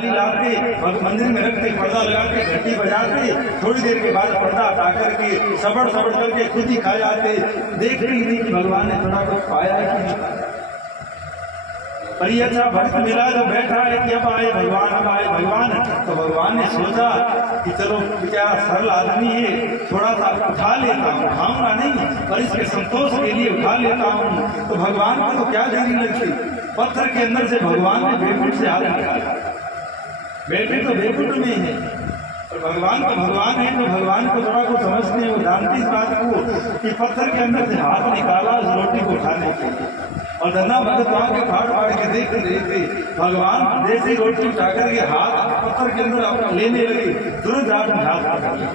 लाते और मंदिर में रखते, पर्दा लगा के घंटी बजाते, थोड़ी देर के बाद पर्दा हटा करके सबड़ सबड़ करके खुद ही खा जाते। देख रही थी कि भगवान ने थोड़ा कुछ पाया है कि नहीं पाया। पर ये अच्छा भक्त मिला जो बैठा है कि अब आए भगवान, अब आए भगवान। तो भगवान ने सोचा कि चलो बेचारा सरल आदमी है, थोड़ा सा उठा लेता हूँ, उठाऊंगा नहीं पर इसके संतोष के लिए उठा लेता हूँ। तो भगवान को तो क्या देरी लगती, पत्थर के अंदर से भगवान ने बेकुट से हाथ निकाला। बैठे तो बेकुट में है और भगवान तो भगवान है, तो भगवान को थोड़ा कुछ समझते हैं। वो जानती इस बात को कि पत्थर के अंदर से हाथ निकाला उस रोटी को उठाने के लिए। और धन्ना भगत वहां के फाड़ फाड़ के देख रहे थे। भगवान जैसे रोटी उठा करके हाथ पत्थर के अंदर लेने लगे, तुरंत हाथ पकड़ लिया।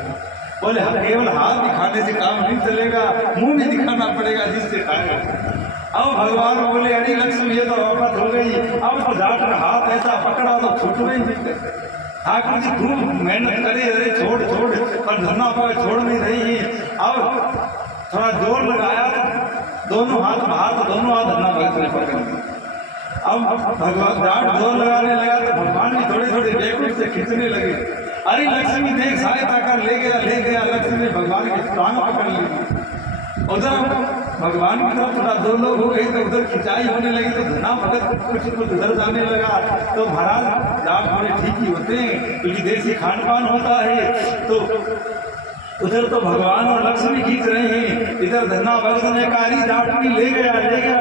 बोले केवल हाथ दिखाने से काम नहीं चलेगा, मुंह भी दिखाना पड़ेगा जिससे खाएगा। अब भगवान बोले अरे लक्ष्मी ये तो औपत हो गई, अब तो जाट का हाथ ऐसा पकड़ा तो छूट नहीं। ठाकुर जी खूब मेहनत करे, अरे छोड़ छोड़, पर धन्ना पर छोड़ नहीं रही है। अब थोड़ा जोर लगाया, दोनों हाथ बाहर, दोनों हाथ धन्ना भगत ने पकड़ लिया। अब भगवान जाट जोर लगाने लगा तो भगवान भी थोड़े थोड़े बेकुट से खींचने लगे। अरे लक्ष्मी देख सहायता कर, ले गया। लक्ष्मी ने भगवान की टांग पकड़ ली। उधर भगवान की तरफ थोड़ा दो लोग हो गए तो उधर खिंचाई होने लगी, तो धन्ना भगत कुछ उधर जाने लगा। तो महाराज जाट थोड़े ठीक ही होते हैं क्योंकि देसी खान पान होता है। तो उधर तो भगवान और लक्ष्मी खींच रहे हैं, इधर धन्ना भगत ने कारी जाट भी ले गया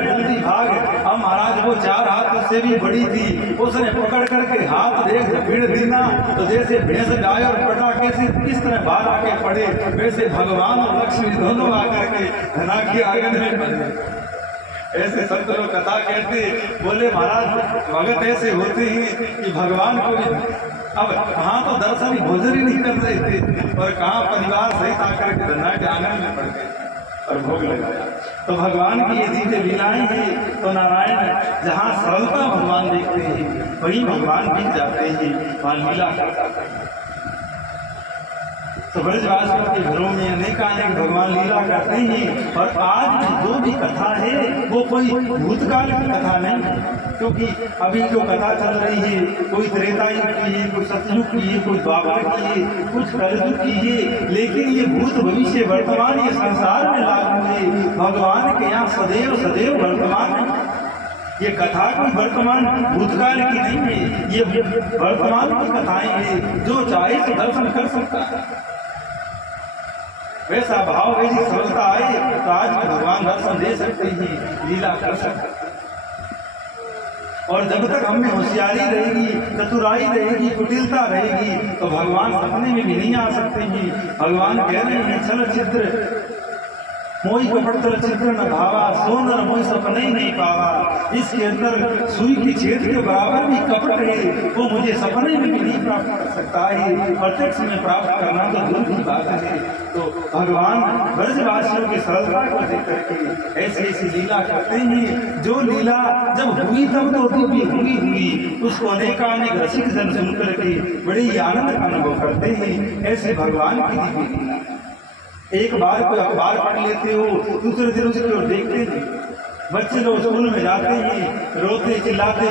जल्दी भाग। अब महाराज वो 4 हाथ उससे भी बड़ी थी, उसने पकड़ करके हाथ देख भीड़ देना तो जैसे भैंस गाय और पटाखे से किस तरह बाहर आके पड़े, वैसे भगवान और लक्ष्मी दोनों आकर के धना की आंगन में पड़े। ऐसे संत लोग कथा कहते, बोले महाराज भगत ऐसे होते हैं कि भगवान को भी अब कहाँ तो दर्शन भोजन ही नहीं कर रहे थे और कहाँ परिवार सहित आकर के धन्ना के आंगन में पड़ गए और भोग लगाया। तो भगवान की ये चीजें लीलाएं हैं। तो नारायण जहाँ सरलता भगवान देखते हैं वही भगवान दिख जाते हैं, वहाँ लीला करता है। तो ब्रजवासियों के घरों में अनेक भगवान लीला करते हैं। और आज जो भी कथा है वो कोई भूतकाल की कथा नहीं, क्योंकि अभी जो कथा चल रही है कोई त्रेता युग की है, कोई सतयुग की है, कोई द्वापर की है, कुछ कलयुग की है। लेकिन ये भूत भविष्य वर्तमान ये संसार में लागू है। भगवान के यहाँ सदैव सदैव वर्तमान। ये कथा कोई वर्तमान भूतकाल की नहीं है, ये वर्तमान की कथाएं हैं। जो चाहे तो दर्शन कर सकता है। वैसा भाव वैसी सरलता आए तो आज भगवान दर्शन दे सकते हैं, लीला कर सकते हैं। और जब तक हम में होशियारी रहेगी, चतुराई रहेगी, कुटिलता रहेगी तो भगवान सपने में भी नहीं आ सकते हैं। भगवान कह रहे हैं छल छिद्र मोई कपटल चित्र न भावा, सोनर मोई सपने ही नहीं पावा। इसके अंदर सुई की छेद के बराबर भी कपट है, वो मुझे सपने में भी नहीं प्राप्त कर सकता है, प्रत्यक्ष में प्राप्त करना तो दूर की बात है। तो भगवान ब्रजवासियों की सरलता को देख करके ऐसी ऐसी लीला करते हैं। जो लीला जब हुई तब तो दिव्य हुई, उसको अनेकानेक रसिक जन सुन करके बड़े ही आनंद का अनुभव करते हैं। ऐसे भगवान की दिव्य लीला। एक बार कोई अखबार पढ़ लेते हो, दूसरे दिन उसकी ओर देखते हैं। बच्चे लोग स्कूल में जाते हैं, रोते चिल्लाते,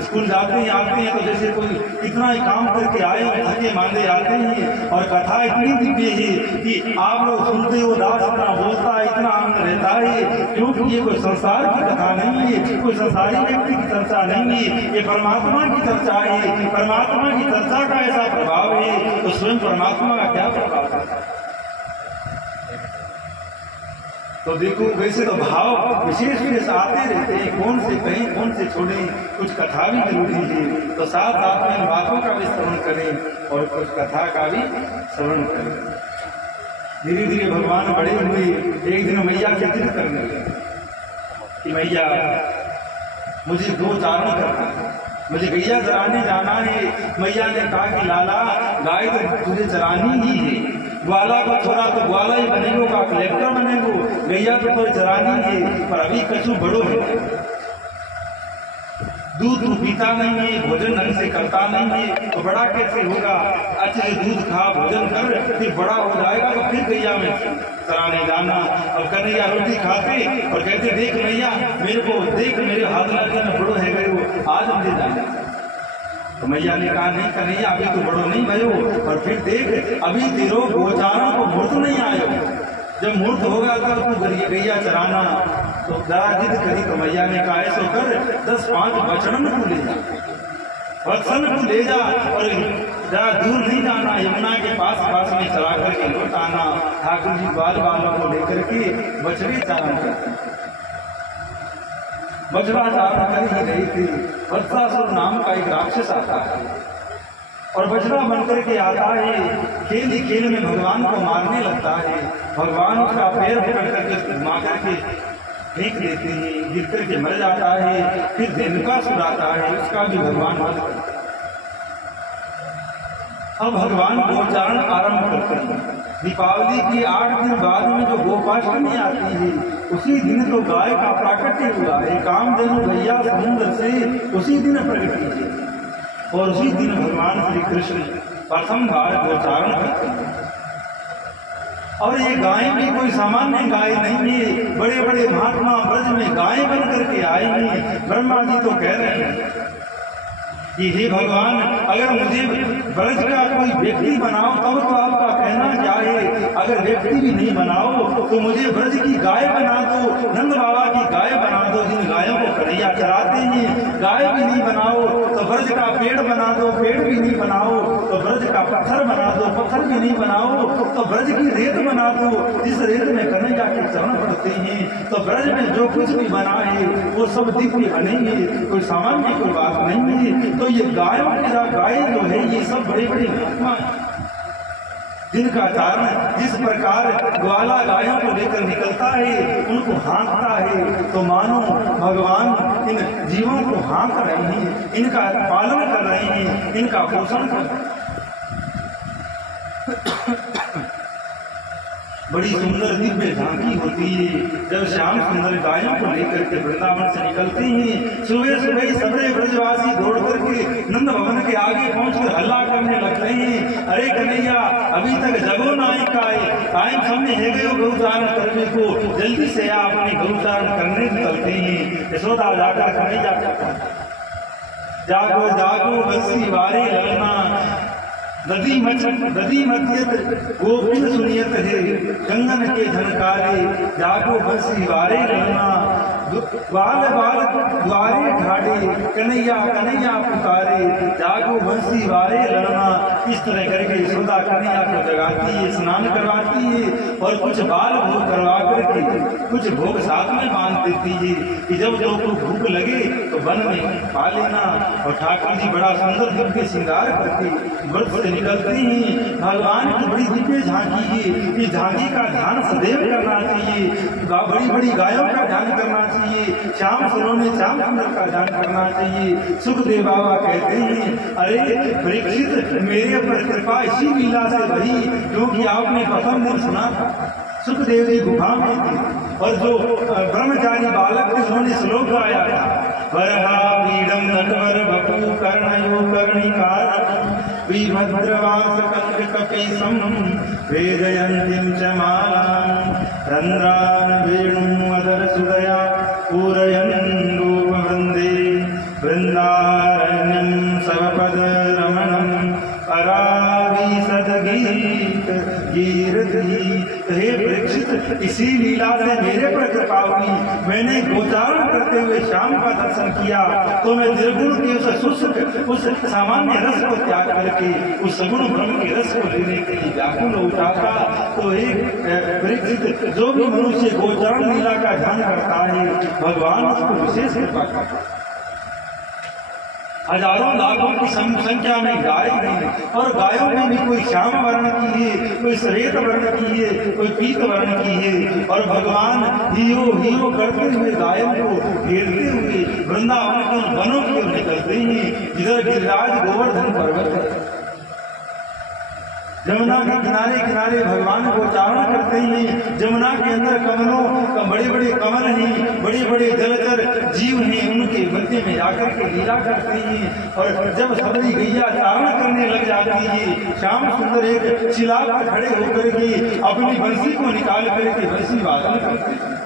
स्कूल जाते हैं आते हैं तो जैसे कोई इतना ही काम करके आए और थके मांदे आते हैं। और कथा इतनी दिव्य है कि आप लोग सुनते हो, दास इतना बोलता है, इतना आनंद रहता है, क्योंकि ये कोई संसार की कथा नहीं है, कोई संसारी व्यक्ति की चर्चा नहीं है, ये परमात्मा की चर्चा है। परमात्मा की चर्चा का ऐसा प्रभाव है तो स्वयं परमात्मा का क्या प्रभाव है। तो देखो वैसे तो भाव विशेष विशेष आते रहते हैं, कौन से कहीं कौन से छोड़े, कुछ कथा भी जरूरी है। तो साथ साथ में इन बातों का भी श्रवण करें और कुछ कथा का भी श्रवण करें। धीरे धीरे भगवान बड़े हुए। एक दिन मैया की जिद करने लगे कि मैया मुझे 2 चारण करना है, मुझे गैया चराने जाना है। मैया ने कहा कि लाला गाय तो तुझे चरानी ही है, ग्वाला को छोड़ा तो ग्वाला ही बनेगो का कलेक्टर बनेगो, गैया तो कोई चरानी है। पर अभी कछु बड़ो है, दूध तू पीता नहीं है, भोजन ढंग से करता नहीं है, तो बड़ा कैसे होगा। अच्छे से दूध खा, भोजन कर, फिर बड़ा हो जाएगा तो फिर गैया में चराने जाना। और कन्हैया रोटी खाते और कहते देख मैया मेरे को देख, मेरे हाथ लगे ना बड़ो है गए, आज मुझे जाना। तो मैया ने कहा नहीं कन्हैया अभी तो बड़ो नहीं भयो, और फिर देख अभी तेरो गोचारों को मूर्त नहीं आयो, जब मूर्त होगा तब तू गैया चराना। तो जरा जिद करी तो मैया ने कहा ऐसो कर 10-5 बछड़न को ले जा, वत्सन को ले जा, और जरा दूर नहीं जाना, यमुना के पास में चला करके लौट आना। ठाकुर जी बाल बालों को लेकर के बछड़े चारण करते, बछड़ा चारण कर ही रही थी। वत्सासुर नाम का एक राक्षस आता है और बछड़ा बनकर के आता है, खेल ही खेल में भगवान को मारने लगता है। भगवान उसका पैर पकड़ करके घुमा करके फेंक देते हैं, गिर करके मर जाता है। फिर धेनुकासुर आता है, उसका भी भगवान वध करता है। अब भगवान गोचारण आरंभ करते हैं। दीपावली की 8 दिन बाद में जो गोपाष्टमी आती है, उसी दिन तो गाय का प्राकट्य हुआ है। कामधेनु गैया समुद्र से उसी दिन प्रकट की है और उसी दिन भगवान श्री कृष्ण प्रथम बार गोचारण करते हैं। और ये गाय भी कोई सामान्य गाय नहीं है, बड़े बड़े महात्मा ब्रज में गाय बन करके आए हैं। ब्रह्मा जी तो कह रहे हैं कि हे भगवान, अगर मुझे ब्रज का कोई व्यक्ति बनाओ तब तो आपका कहना क्या है, अगर व्यक्ति भी नहीं बनाओ तो मुझे ब्रज की गाय बना दो, नंद बाबा की गाय बना दो, जिन गायों को कन्हैया चराते हैं। गाय भी नहीं बनाओ तो ब्रज का पेड़ बना दो, पेड़ भी नहीं बनाओ तो ब्रज का पत्थर बना दो, पत्थर भी नहीं बनाओ तो ब्रज की रेत बना दो, जिस रेत में कन्हैया के चरण पड़ते हैं। तो ब्रज में जो कुछ भी बना है वो सब दिव्य बनेंगे, कोई सामान्य कोई बात नहीं है। तो ये गाय जो है ये सब बड़े बड़े महात्मा हैं, जिनका कारण जिस प्रकार ग्वाला गायों को लेकर निकलता है, उनको हाँकता है, तो मानो भगवान इन जीवों को हाँक रहे हैं, इनका पालन कर रहे हैं, इनका पोषण कर रहे हैं। बड़ी सुंदर दिव्य झांकी होती है जब श्याम सुंदर गायों को लेकर के वृंदावन से निकलते हैं। सुबह सुबह सबरे ब्रजवासी दौड़ करके नंद भवन के आगे पहुंचकर हल्ला करने लगते हैं, अरे कन्हैया अभी तक जगो नाई का टाइम सामने है गयो गौचारण करने को, जल्दी से आप अपने गौचारण करने निकलते हैं। यशोदा जाकर कन्हैया जागो जागो बंसी वारे ललना, नदी मध्यत गोपिन सुनियत है, कंगन के झनकारे, जागो बंसी वारे ललना, बाल बाल द्वारे ढाड़े, कन्हैया कन्हैया पुकारे, जागो बंसी वारे ललना। इस तरह करके यशोदा कन्हैया को जगाती है, स्नान करवाती है और कुछ बाल भोग करवा करके कुछ भोग साथ में बांध देती है कि जब जो को भूख लगे तो वन में पा लेना। और ठाकुर जी बड़ा सुंदर दिव्य श्रृंगार करके व्रत से निकलते हैं। भगवान की बड़ी दिव्य झांकी है, इस झांकी का ध्यान सदैव करना चाहिए, बड़ी बड़ी गायों का ध्यान करना चाहिए, श्याम सलोने श्याम सुंदर का ध्यान करना चाहिए। सुखदेव बाबा कहते हैं, अरे परीक्षित मेरे पर कृपा इसी लीला से भई क्योंकि आपने प्रथम दिन सुना था। सुखदेव जी गुफा में थे और जो ब्रह्मचारी बालक थे उन्होंने श्लोक गाया था, वरहा पीडम नटवर बपू कर्णयो कर्णिकारं वीभद्रवास कल्प कपीसं वेदयन्तीं च मालां रन्ध्रान् वेणुम् अदर सुदया पूरयन् रूपवृन्दे वृन्दारण्यं सवपद रमणम् अराविशदगीत गीरति। हे परीक्षित, इसी लीला से मेरे पर कृपा हुई, मैंने गोचारण करते हुए श्याम का दर्शन किया तो मैं निर्गुण के उस सामान्य रस को त्याग करके उस सगुण ब्रह्म के रस को लेने के लिए व्याकुल उठाता। तो एक परीक्षित, जो भी मनुष्य गोचारण लीला का ध्यान करता है भगवान उसको विशेष कृपा करता है। हजारों लाखों की संख्या में गाय हैं और गायों में भी कोई श्याम वर्ण की है, कोई श्वेत वर्ण की है, कोई पीत वर्ण की है। और भगवान हियो हियो करते हुए गायों को घेरते हुए वृंदावन के वनों की ओर निकलते हैं जिधर गिरिराज गोवर्धन पर्वत है। जमुना के किनारे किनारे भगवान को चारण करते हैं। जमुना के अंदर कमलों का बड़े बड़े कमल हैं, बड़े बड़े जलचर जीव हैं, उनके मध्य में जाकर के लीला करते हैं। और जब सबरी गैया चारण करने लग जाती है, श्याम सुंदर एक शिला पर खड़े होकर के अपनी बंसी को निकाल करके बंसी वादन करते हैं।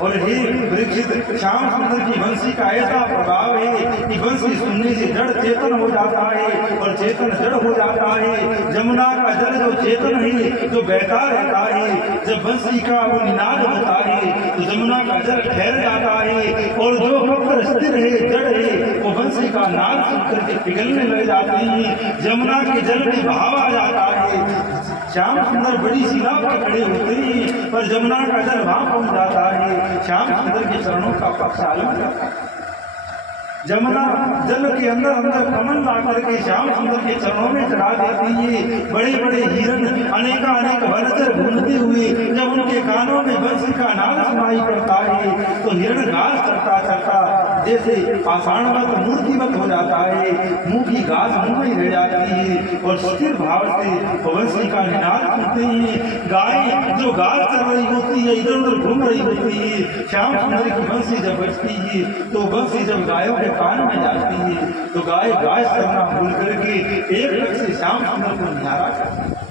और हे परीक्षित, श्याम सुंदर की बंसी का ऐसा प्रभाव है कि बंसी सुनने से जड़ चेतन हो जाता है और चेतन जड़ हो जाता है। जमुना का जल जो चेतन है, जो बहता रहता है, जब बंसी का वो निनाद होता है तो जमुना का जल ठहर जाता है और जो पत्थर स्थिर है, जड़ है, वो बंसी का नाद सुन करके पिघलने लग जाते हैं। जमुना के जल में बहाव आ जाता है। श्याम सुंदर बड़ी शिला पर खड़े होते हैं पर जमुना का जल वहां पहुंच जाता है। श्याम सुंदर के चरणों का प्रक्षालन करता है। जमुना जल के अंदर अंदर कमल ला करके श्याम सुंदर के चरणों में चढ़ा देती है। बड़े बड़े हिरण अनेक वनचर घूमते हुए जब उनके कानों में बंसी का नाद सुनाई पड़ता है तो हिरण घास चढ़ता चढ़ता जैसे पाषाणवत मूर्तिवत हो जाता है। मुंह की घास मुंह में रह जाती है और स्थिर भाव से बंसी का निनाद सुनते हैं। गाय जो घास चल रही होती है, इधर उधर घूम रही होती है, श्याम सुंदर की बंसी जब बजती है तो बंसी जब गायों के कान में जाती है तो गाय गाय करना भूल करके एक टक से श्याम सुंदर को निहारा करती है।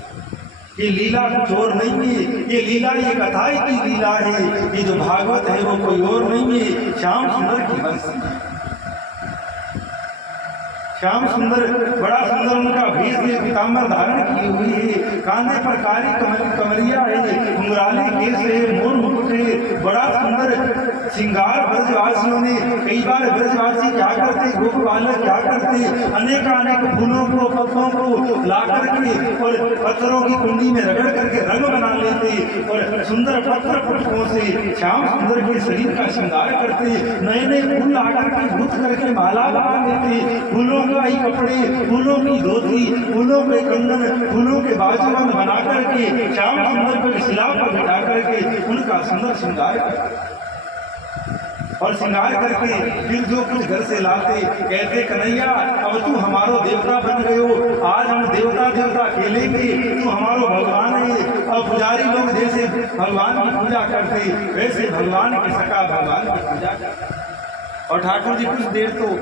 ये लीला कुछ और नहीं है, ये लीला ये कथाई की लीला है। ये जो भागवत है वो कोई और नहीं है, श्याम सुंदर की बंसी है। श्याम सुंदर बड़ा सुंदर उनका भेष में पीताम्बर धारण की हुई है। कांधे पर काली कमरिया है, घुंघराले केस है, मोर मुकुट है, बड़ा सुंदर श्रृंगार। ब्रजवासियों ने कई बार ब्रजवासी क्या करते, गोप बालक क्या करते, अनेक फूलों को पत्तों को ला करके और पत्थरों की कुंडी में रगड़ करके रंग बना लेते और सुंदर पत्थर पुष्पों से श्याम सुंदर के शरीर का श्रृंगार करते। नए नए फूल ला करके गुथ करके माला बना लेते। फूलों ही कपड़े, फूलों की धोती, फूलों के कंगन, फूलों के बाजूबंद बना करके श्याम सुंदर को शिला पर बिठा करके उनका सुंदर श्रृंगार और श्रृंगार करके फिर जो कुछ घर से लाते कहते, कन्हैया अब तू हमारो देवता बन गयो, आज हम देवता देवता खेलेंगे, तू हमारो भगवान है। अब पुजारी लोग जैसे भगवान की पूजा करते वैसे भगवान की सका भगवान की पूजा करते और ठाकुर जी कुछ देर तो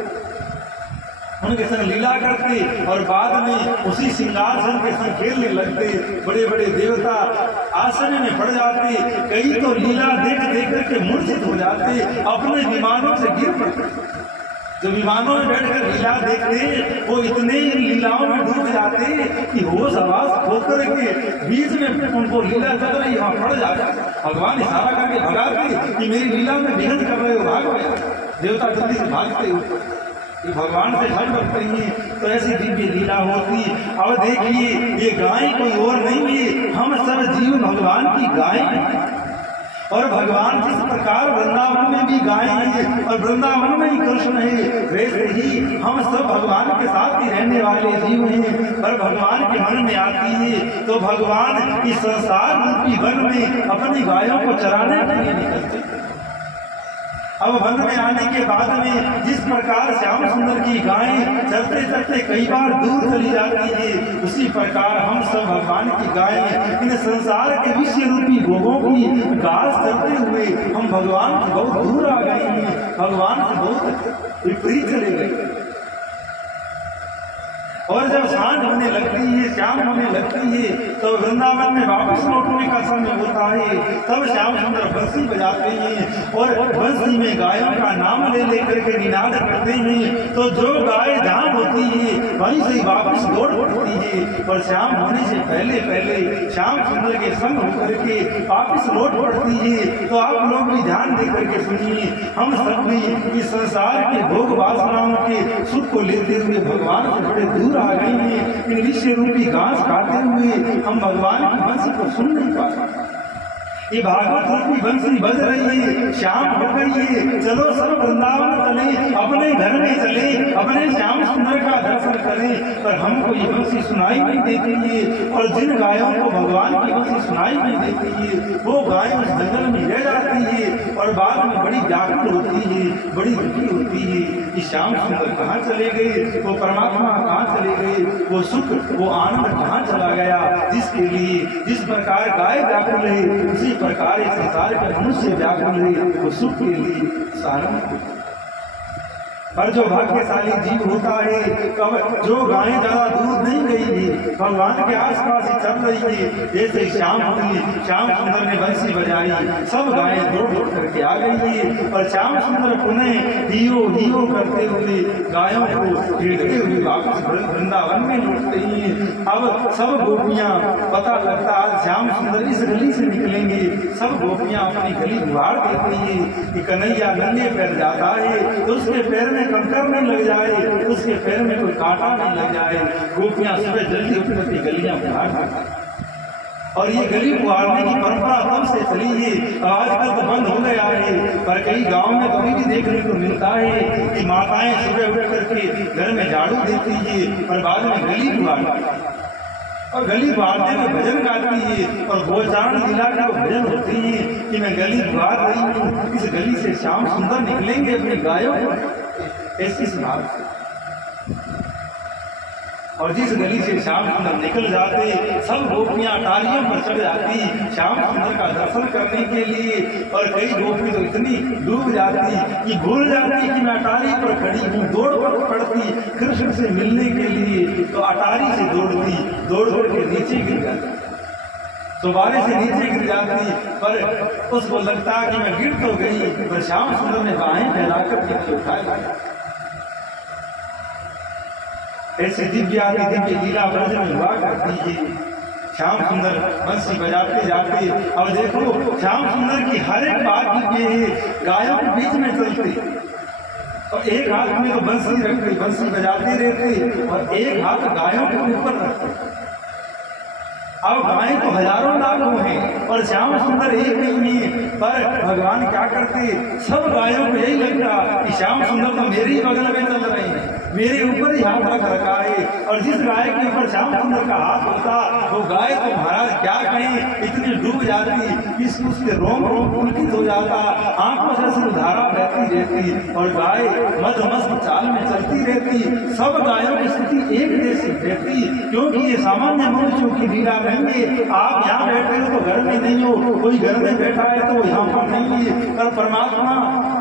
उनके संग लीला करते और बाद में उसी सिंहासन के संग खेलने लगते। बड़े बड़े देवता आसन में पड़ जाते, कई तो लीला देख देख करके मूर्छित हो जाते, अपने विमानों से गिर पड़ते। जो विमानों में बैठकर लीला देखते वो इतने लीलाओं में डूब जाते कि होश आवाज होकर के बीच में उनको लीला चल रही वहां पड़ जाते। भगवान इशारा करके भगाते कि मेरी लीला में विघ्न कर रहे हो, भागो। देवता जल्दी से भागते हो, ये भगवान से हट रखते हैं। तो ऐसी दिव्य लीला होती। अब देखिए ये गाय कोई और नहीं है, हम सब जीव भगवान की गाय हैं और भगवान जिस प्रकार वृंदावन में भी गाय है और वृंदावन में ही कृष्ण है, वैसे ही हम सब भगवान के साथ ही रहने वाले जीव हैं। पर भगवान के मन में आती है तो भगवान इस संसार रूपी वन में अपनी गायों को चराने के लिए निकलते। अब वन में आने के बाद में जिस प्रकार श्याम सुंदर की गायें चलते चलते कई बार दूर चली जाती है, उसी प्रकार हम सब भगवान की गायें इन संसार के विषय रूपी भोगों की घास करते हुए हम भगवान से बहुत दूर आ गए हैं, भगवान से बहुत विपरीत चले गए। और जब सांझ होने लगती है, शाम होने लगती है, तो वृंदावन में वापस लौटने का समय होता है। तब श्याम सुंदर बंसी बजाते हैं और बंसी में गायों का नाम ले लेकर के निनाद करते हैं। तो जो गाय जहाँ होती है वहीं से वापस लौट पड़ती है और शाम होने से पहले पहले श्याम सुंदर के संग होकर के वापस लौट पड़ती है। तो आप लोग भी ध्यान दे करके सुनिए, हम सब भी इस संसार के भोग वासनाओं के सुख को लेते हुए भगवान से बड़े दूर आ गए हैं। इन विषय रूपी घास खाते हुए हम भगवान की बंसी को सुन नहीं पाते। ये भागवत रूपी बंसी बज रही है, शाम हो गई है, चलो सब वृंदावन चले, अपने घर में चले, अपने श्याम सुंदर का दर्शन करें। पर हमको ये बंसी सुनाई नहीं देती है और जिन गायों को भगवान की बंसी सुनाई नहीं देती है वो गाय उस जंगल में रह जाती है और बाद में बड़ी व्याकुल होती है, बड़ी दुखी होती है कि श्याम सुंदर कहाँ चले गए, वो परमात्मा कहाँ चले गए, वो सुख वो आनंद कहाँ चला गया। जिसके लिए जिस प्रकार गाय व्याकुल है उसी प्रकार इस संसार के मनुष्य व्याकुल है, वो सुख के लिए सारंग। पर जो भाग्यशाली जीव होता है, कब जो गायें ज्यादा दूर नहीं गई थी, भगवान के आसपास ही चल रही थी, जैसे श्याम सुंदर ने बंसी बजाई, सब गायें दौड़ दौड़ करके आ गई थी। और श्याम सुंदर पुनः हियो हियो करते हुए गायों को घेरते हुए वापस वृंदावन में लौटते हैं। अब सब गोपियां, पता लगता आज श्याम सुंदर इस गली से निकलेंगे, सब गोपियां अपनी गली गुहार देती हैं कि कन्हैया नंगे पैर जाता है तो उसके पैर में कंकर नहीं लग जाए, उसके पैर में कोई कांटा नहीं लग जाए। गोपियां सुबह जल्दी उठ करके गलियां बुहारती, और ये गली बुहारने की परंपरा तब से चली है। आजकल तो बंद हो गया है, पर कई गांव में कभी भी देखने को मिलता है कि माताएं सुबह उठ करके घर में झाड़ू देती है और बाद में गली बुहारती, और गली बुहारने में भजन गाती है, और गोचारण जिला का भजन होती है कि मैं गली बुहार रही हूँ, इस गली से श्याम सुंदर निकलेंगे अपनी गायों को, ऐसी सुनार से। और जिस गली से श्याम सुंदर निकल जाते, सब गोपियां टालियों पर चढ़ जाती श्याम सुंदर का दर्शन करने के लिए। और कई गोपी तो इतनी डूब जाती कि भूल जाती कि मैं अटारी पर खड़ी हूँ, दौड़ पड़ती कृष्ण से मिलने के लिए, तो अटारी से दौड़ के नीचे गिर जाती, दोबारे से नीचे गिर जाती, पर उसको लगता कि मैं गिर तो गई, पर श्याम सुंदर ने बाहें फैलाकर नीचे उठाया। ऐसे दिव्य लीला ब्रज में हुआ करती है। श्याम सुंदर बंसी बजाते जाते, और देखो श्याम सुंदर की हर एक बात दिव्य है, गायों के बीच में चलते, और एक हाथ में तो बंसी रखते, बंसी बजाते रहते, और एक हाथ गायों के ऊपर रखते। अब गायें तो हजारों लाखों हैं और श्याम सुंदर एक नहीं है, पर भगवान क्या करते, सब गायों को यही लगता कि श्याम सुंदर तो मेरे ही बगल में चल रहे हैं, मेरे ऊपर ही हाथ रख रखा है। और जिस गाय के ऊपर श्याम सुंदर का हाथ होता, वो गाय तो महाराज क्या कहें, इतनी डूब जाती, उसके रोम पुलकित हो जाता, आंखों से धारा बहती रहती, और गाय मस्त चाल में चलती रहती। सब गायों की स्थिति एक जैसी रहती, क्योंकि ये सामान्य मनुष्यों की लीला नहीं है। आप यहाँ बैठे हो तो घर में नहीं हो, कोई घर में बैठा है तो यहाँ पर नहीं है, पर परमात्मा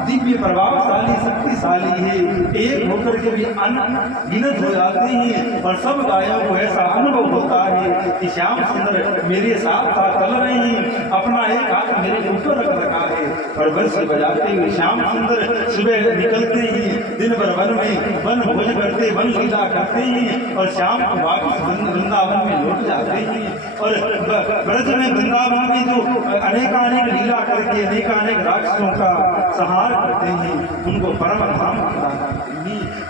दिव्य प्रभावशाली शक्तिशाली है, एक होकर के भी अनगिनत हो जाते हैं। और सब गायों को ऐसा अनुभव होता है कि श्याम सुंदर मेरे साथ साथ चल रहे हैं, अपना एक हाथ मेरे ऊपर रख रखा है, और बंसी बजाते हुए श्याम सुंदर सुबह निकलते हैं, दिन भर वन में वन भोज करते, वन लीला करते हैं, और शाम को वापस वृंदावन में लौट जाते हैं। और ब्रज में वृंदावन में जो अनेकानेक लीला करके अनेकानेक राक्षसों का संहार करते हैं, उनको परम धाम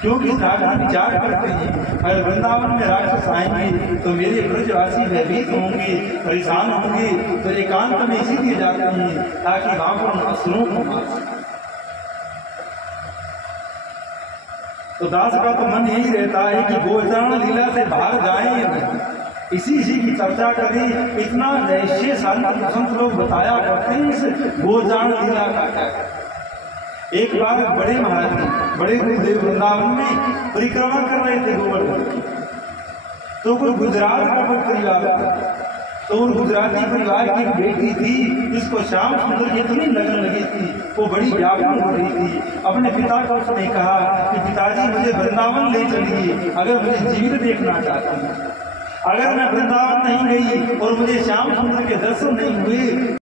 क्योंकि राक्षस विचार करते हैं, अगर वृंदावन में राक्षस आएंगे तो मेरे ब्रजवासी भयभीत होंगे, परेशान होंगे, तो एकांत में इसीलिए जाते हैं ताकि वहां पर उनका स्नोह हो। तो दास का तो मन यही रहता है कि गोचारण लीला से बाहर जाए, इसी की चर्चा करें। इतना रहस्य संत लोग बताया करते हैं इस गोचारण लीला का। एक बार बड़े महाराज बड़े गुरुदेव वृंदावन में परिक्रमा कर रहे थे गोवर्धन की, तो कोई गुजरात का कोई परिवार था, तो उन गुजराती परिवार की बेटी थी जिसको श्याम सुंदर की इतनी लगन लगी थी, वो बड़ी व्याकुल हो रही थी। अपने पिता को उसने कहा कि पिताजी मुझे वृंदावन ले चलिए, अगर मुझे जीवित देखना चाहती हूँ, अगर मैं वृंदावन नहीं गई और मुझे श्याम सुंदर के दर्शन नहीं हुए